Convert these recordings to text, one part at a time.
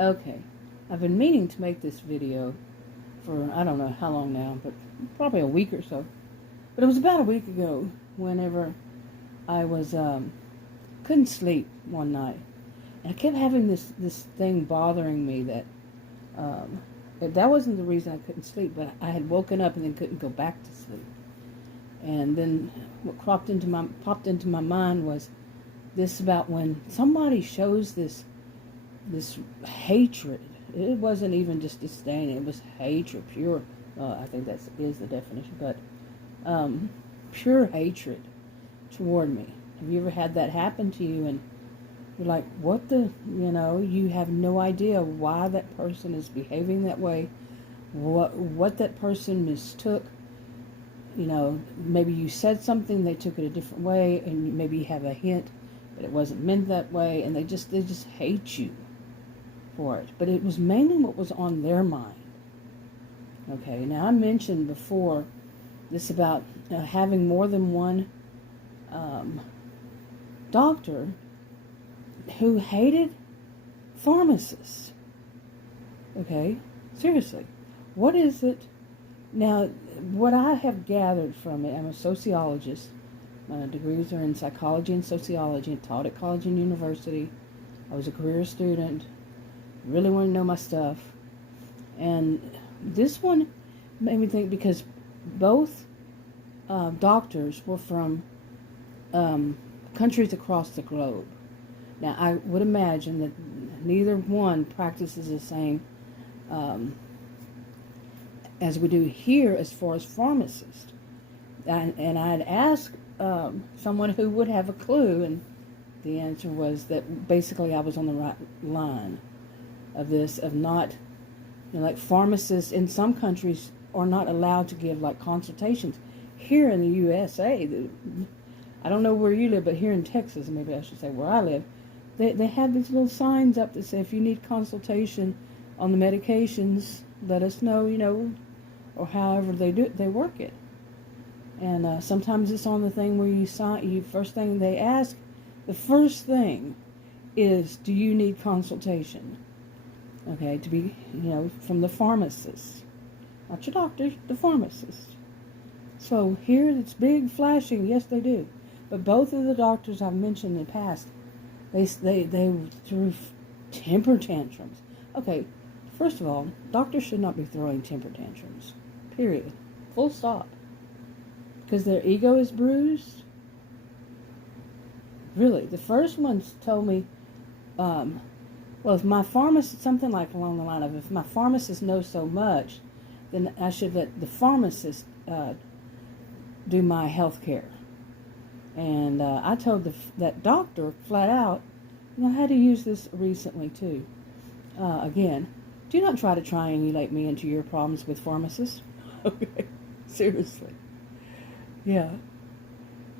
Okay, I've been meaning to make this video for I don't know how long now, but probably a week or so. But it was about a week ago whenever I was couldn't sleep one night, and I kept having this thing bothering me that wasn't the reason I couldn't sleep, but I had woken up and then couldn't go back to sleep. And then what popped into my mind was this about when somebody shows this hatred. It wasn't even just disdain, it was hatred, pure, I think that is the definition, but pure hatred toward me. Have you ever had that happen to you and you're like, what the, you have no idea why that person is behaving that way, what that person mistook. Maybe you said something, they took it a different way, and maybe you have a hint that it wasn't meant that way, and they just hate you for it. But it was mainly what was on their mind. Okay, now I mentioned before this about having more than one doctor who hated pharmacists. Okay, seriously, what is it? Now, what I have gathered from it, I'm a sociologist. My degrees are in psychology and sociology, and taught at college and university. I was a career student, really wanted to know my stuff. And this one made me think because both doctors were from countries across the globe. Now, I would imagine that neither one practices the same as we do here as far as pharmacists. And I'd ask someone who would have a clue, and the answer was that basically I was on the right line of this, of not, like pharmacists in some countries are not allowed to give like consultations. Here in the USA, I don't know where you live, but here in Texas, maybe I should say where I live, they have these little signs up that say if you need consultation on the medications, let us know, or however they work it. And sometimes it's on the thing where you sign. First thing they ask, the first thing is, do you need consultation? Okay, to be from the pharmacist, not your doctor, the pharmacist. So here it's big flashing. Yes, they do. But both of the doctors I've mentioned in the past, they threw temper tantrums. Okay, first of all, doctors should not be throwing temper tantrums. Period. Full stop. Because their ego is bruised. Really, the first ones told me, well, if my pharmacist, something like along the line of, if my pharmacist knows so much, then I should let the pharmacist do my health care. And I told that doctor flat out, I had to use this recently too. Again, do not try to triangulate me into your problems with pharmacists. Okay, seriously. Yeah.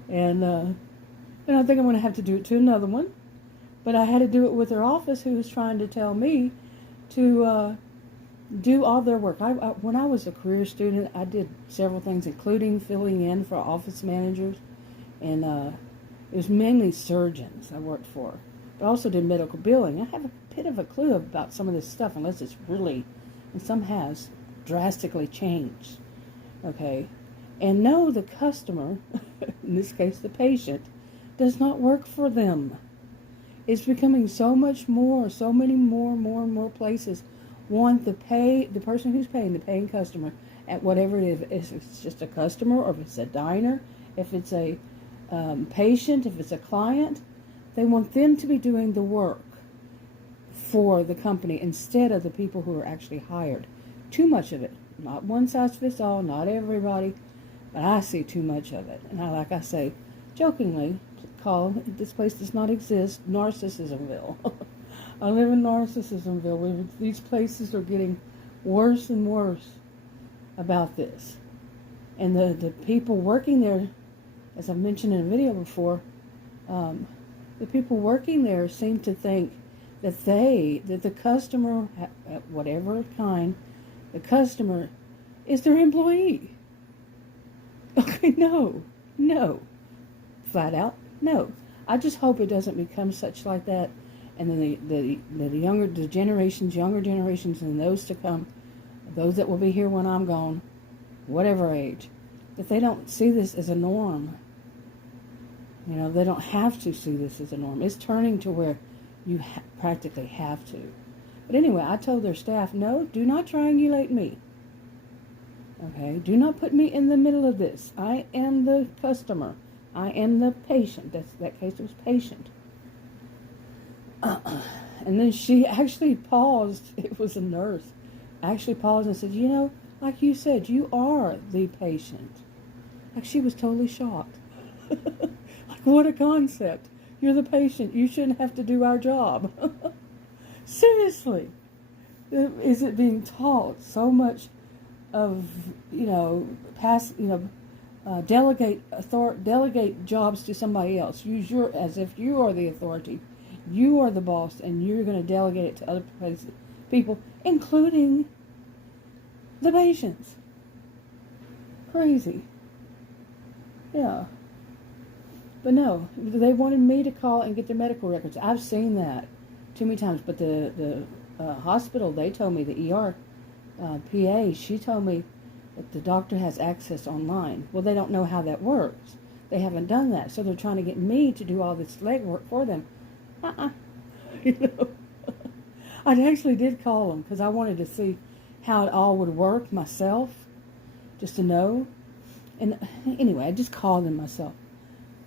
And I think I'm going to have to do it to another one. But I had to do it with their office, who was trying to tell me to do all their work. When I was a career student, I did several things, including filling in for office managers. And it was mainly surgeons I worked for. But I also did medical billing. I have a bit of a clue about some of this stuff, unless it's really, and some has, drastically changed. Okay? And no, the customer, in this case the patient, does not work for them. It's becoming so much more, so many more and more places want the person who's paying, the paying customer, at whatever it is. If it's just a customer, or if it's a diner, if it's a patient, if it's a client, they want them to be doing the work for the company instead of the people who are actually hired. Too much of it. Not one size fits all, not everybody, but I see too much of it. And like I say, jokingly, this place does not exist, Narcissismville. I live in Narcissismville, where these places are getting worse and worse about this. And the people working there, as I've mentioned in a video before, the people working there seem to think that the customer, at whatever kind, the customer is their employee. Okay, no. Flat out, no. I just hope it doesn't become such like that, and then the younger generations, and those to come, those that will be here when I'm gone, whatever age, that they don't see this as a norm. You know, they don't have to see this as a norm. It's turning to where you practically have to. But anyway, I told their staff, no, do not triangulate me. Okay, do not put me in the middle of this. I am the customer. I am the patient. That case was patient. And then she actually paused. It was a nurse. Actually paused and said, you know, like you said, you are the patient. Like she was totally shocked. Like, what a concept. You're the patient. You shouldn't have to do our job. Seriously. Is it being taught so much of, delegate jobs to somebody else. Use as if you are the authority. You are the boss, and you're going to delegate it to other people, including the patients. Crazy. Yeah. But no, they wanted me to call and get their medical records. I've seen that too many times. But the hospital, they told me, the ER PA, she told me that the doctor has access online. Well, they don't know how that works. They haven't done that. So they're trying to get me to do all this legwork for them. I actually did call them because I wanted to see how it all would work myself, just to know. And anyway, I just called them myself.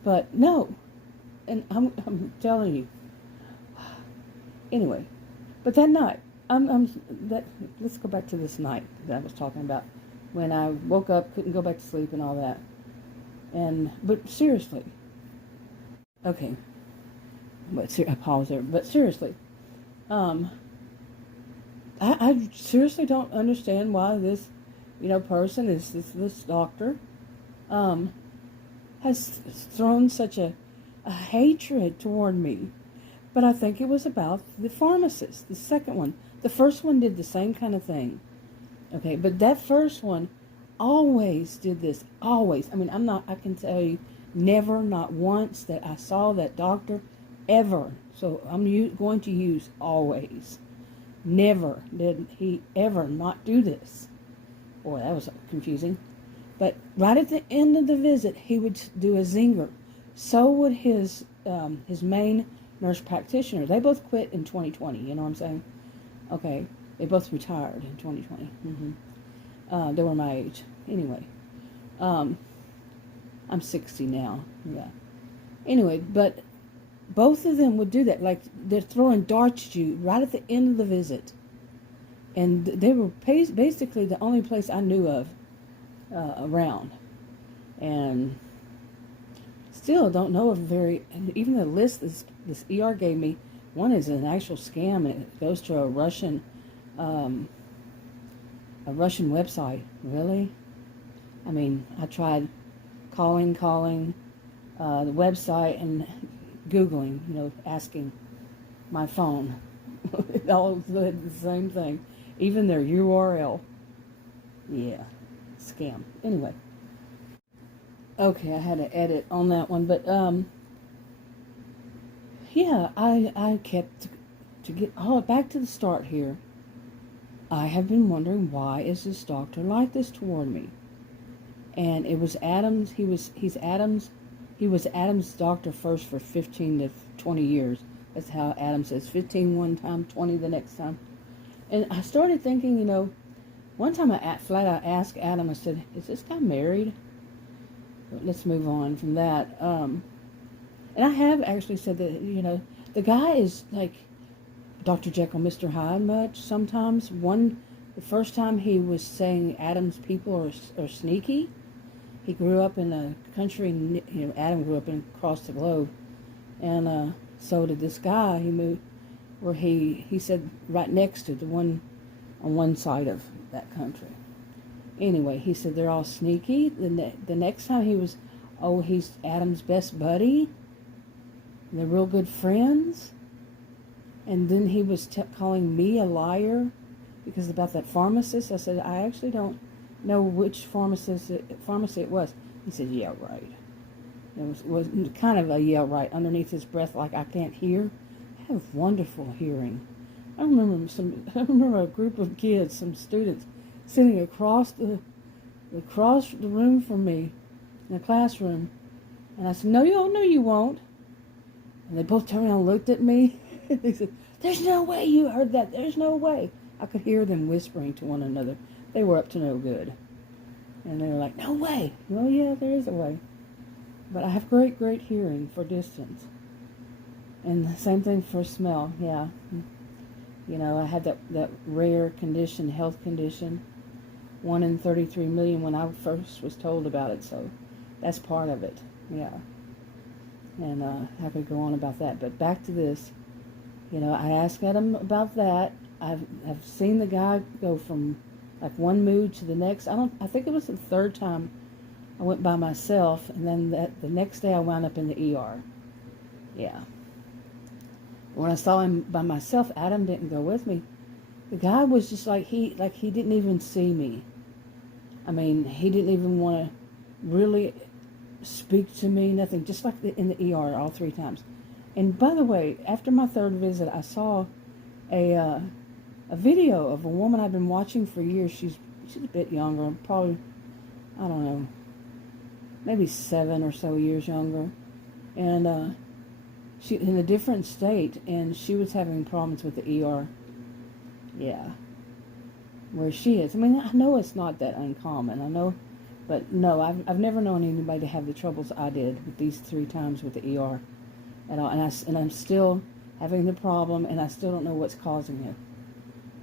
But no, and I'm telling you. Anyway, but that night, let's go back to this night that I was talking about, when I woke up, couldn't go back to sleep and all that. But seriously, okay, I pause there. But seriously, I seriously don't understand why this, person this doctor, has thrown such a hatred toward me. But I think it was about the pharmacist, the second one. The first one did the same kind of thing. Okay, but that first one always did this. Always. I mean, I can tell you, never, not once that I saw that doctor ever. So I'm going to use always. Never did he ever not do this. Boy, that was confusing. But right at the end of the visit, he would do a zinger. So would his main nurse practitioner. They both quit in 2020, you know what I'm saying? Okay, they both retired in 2020. They were my age. Anyway, I'm 60 now, yeah. Anyway, but both of them would do that. Like, they're throwing darts at you right at the end of the visit. And they were basically the only place I knew of around. And still don't know of even the list this ER gave me, one is an actual scam, and it goes to a Russian website. Really? I mean, I tried calling the website and Googling, asking my phone. It all said the same thing. Even their URL. Yeah, scam. Anyway. Okay, I had to edit on that one, but yeah, I kept to get back to the start here. I have been wondering, why is this doctor like this toward me? And it was Adams. He was Adams' doctor first for 15 to 20 years. That's how Adams says, 15 one time, 20 the next time. And I started thinking, one time I flat out asked Adam, I said, is this guy married? But let's move on from that. And I have actually said that, the guy is like Dr. Jekyll, Mr. Hyde much sometimes. The first time he was saying Adam's people are sneaky. He grew up in a country, Adam grew up across the globe. And so did this guy. He moved where he said right next to the one on one side of that country. Anyway, he said they're all sneaky. The next time he's Adam's best buddy. They're real good friends. And then he was calling me a liar because about that pharmacist. I said, I actually don't know which pharmacy it was. He said, yeah, right. It was kind of a yeah, right underneath his breath, like I can't hear have wonderful hearing. I remember a group of kids, some students, sitting across the room from me in a classroom, and I said, "No, you won't." And they both turned around and looked at me. They said, "There's no way you heard that. There's no way." I could hear them whispering to one another. They were up to no good. And they were like, "No way." Well, yeah, there is a way. But I have great, great hearing for distance. And the same thing for smell, yeah. You know, I had that rare condition, health condition, 1 in 33 million when I first was told about it. So that's part of it, yeah. And I could go on about that. But back to this. You know, I asked Adam about that. I've seen the guy go from like one mood to the next. I think it was the third time I went by myself, and then the next day I wound up in the ER. Yeah. When I saw him by myself, Adam didn't go with me. The guy was just like he didn't even see me. I mean, he didn't even want to really speak to me, nothing. Just like in the ER all 3 times. And by the way, after my 3rd visit, I saw a video of a woman I've been watching for years. She's a bit younger, probably, I don't know, maybe 7 or so years younger, and she in a different state, and she was having problems with the ER. Yeah, where she is. I mean, I know it's not that uncommon. I know, but no, I've never known anybody to have the troubles I did with these 3 times with the ER at all, and I'm still having the problem, and I still don't know what's causing it.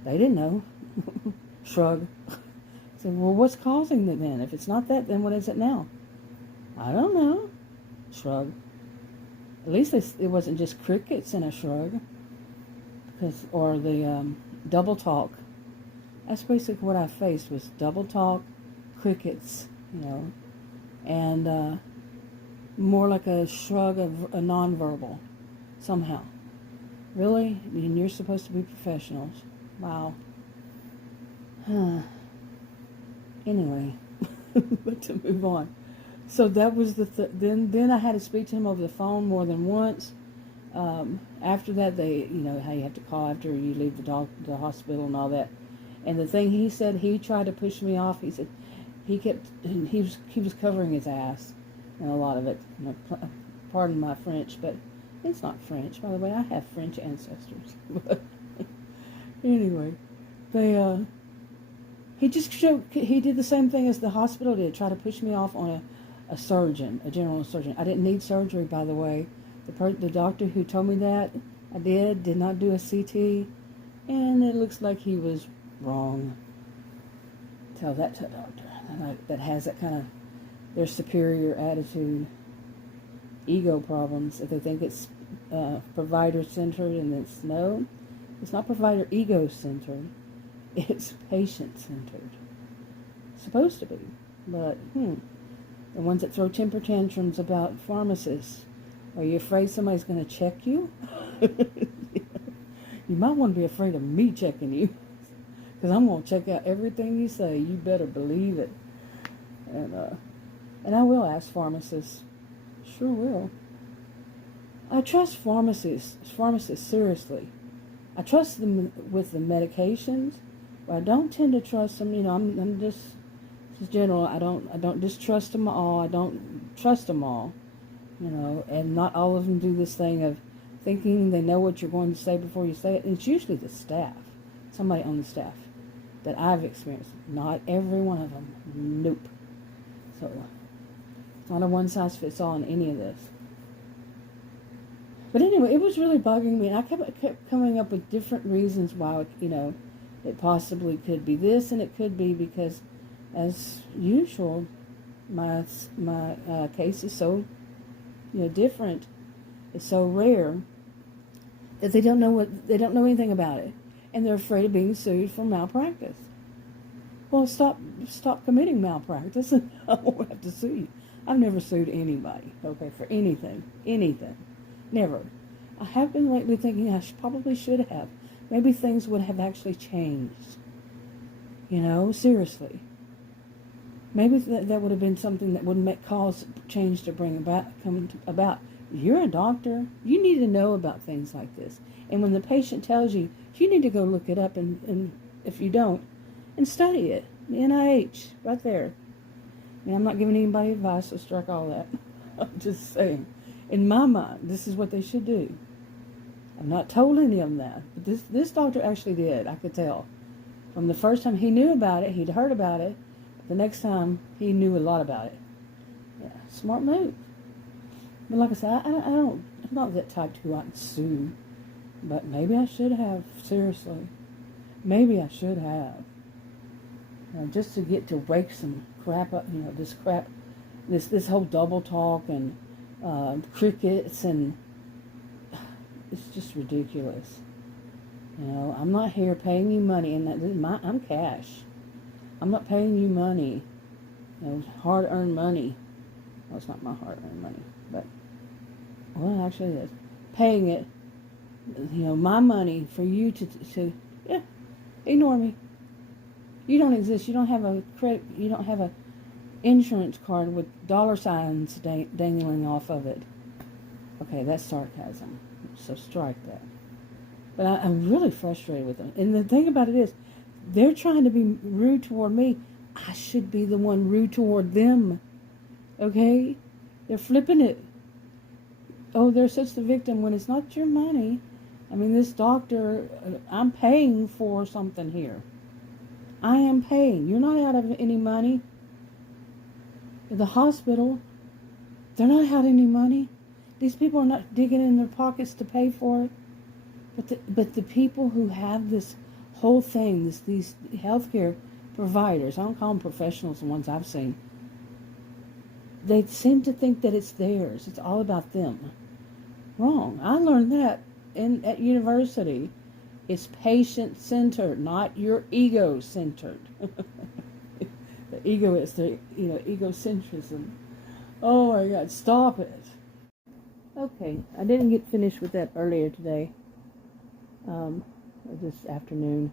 They didn't know. Shrug. I said, well, what's causing it then? If it's not that, then what is it now? I don't know. Shrug. At least it wasn't just crickets and a shrug. Or the double talk. That's basically what I faced, was double talk, crickets, you know, and more like a shrug of a nonverbal, somehow. Really? I mean, you're supposed to be professionals. Wow. Anyway, but to move on. So that was then I had to speak to him over the phone more than once. After that, you know how you have to call after you leave the hospital and all that. And the thing he said, he tried to push me off. He said he was covering his ass, and a lot of it. You know, pardon my French, but it's not French, by the way. I have French ancestors. But anyway, he did the same thing as the hospital did, try to push me off on a surgeon, a general surgeon. I didn't need surgery, by the way. The doctor who told me that, I did not do a CT, and it looks like he was wrong. Tell that to a doctor that has that kind of their superior attitude, ego problems. If they think it's provider-centered, and it's not provider ego-centered. It's patient-centered. It's supposed to be. But, the ones that throw temper tantrums about pharmacists, are you afraid somebody's going to check you? You might want to be afraid of me checking you, because I'm going to check out everything you say. You better believe it. And I will ask pharmacists. Sure will. I trust pharmacists seriously. I trust them with the medications, but I don't tend to trust them. You know, I'm just general. I don't distrust them all. I don't trust them all. You know, and not all of them do this thing of thinking they know what you're going to say before you say it. And it's usually the staff, somebody on the staff that I've experienced. Not every one of them. Nope. So it's not a one-size-fits-all in any of this. But anyway, it was really bugging me, and I kept coming up with different reasons why, you know, it possibly could be this, and it could be because, as usual, my case is so, you know, different. It's so rare that they don't know anything about it, and they're afraid of being sued for malpractice. Well, stop committing malpractice, and I won't have to sue you. I've never sued anybody, okay, for anything. Never. I have been lately thinking I probably should have. Maybe things would have actually changed. You know, seriously. Maybe that would have been something that would cause change to come about. You're a doctor. You need to know about things like this. And when the patient tells you, you need to go look it up, and if you don't, and study it. The NIH, right there. And I'm not giving anybody advice, so strike all that. I'm just saying. In my mind, this is what they should do. I've not told any of them that. But this doctor actually did, I could tell. From the first time he knew about it, he'd heard about it. The next time, he knew a lot about it. Yeah, smart move. But like I said, I'm not that type to go out and sue. But maybe I should have, seriously. Maybe I should have. Just to get to wake some crap up, this whole double talk and crickets, and it's just ridiculous. I'm not here paying you money, and I'm cash. I'm not paying you money, hard-earned money. Well, it's not my hard-earned money, but, well, actually it is. Paying it, my money for you to ignore me. You don't exist. You don't have a credit. You don't have a insurance card with dollar signs dangling off of it. Okay, that's sarcasm, so strike that. But I'm really frustrated with them. And the thing about it is, they're trying to be rude toward me. I should be the one rude toward them. Okay? They're flipping it. Oh, they're such the victim when it's not your money. I mean, this doctor, I'm paying for something here. I am paying. You're not out of any money. The hospital, they're not out any money. These people are not digging in their pockets to pay for it. But the people who have this whole thing, these healthcare providers, I don't call them professionals, the ones I've seen, they seem to think that it's theirs. It's all about them. Wrong. I learned that at university. It's patient-centered, not your ego-centered. The ego is egocentrism. Oh my God, stop it. Okay, I didn't get finished with that earlier today. This afternoon.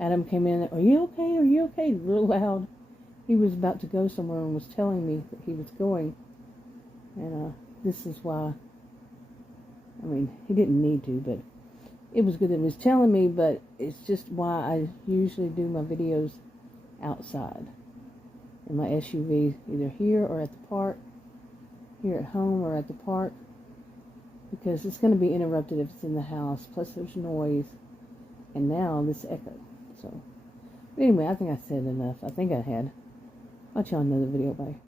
Adam came in, are you okay? Are you okay? Real loud. He was about to go somewhere and was telling me that he was going. And this is why, he didn't need to, but it was good that he was telling me, but it's just why I usually do my videos outside. In my SUV, either here or at the park, here at home or at the park, because it's going to be interrupted if it's in the house, plus there's noise, and now this echo. So, anyway, I think I said enough. I think I had. Watch y'all another video. Bye.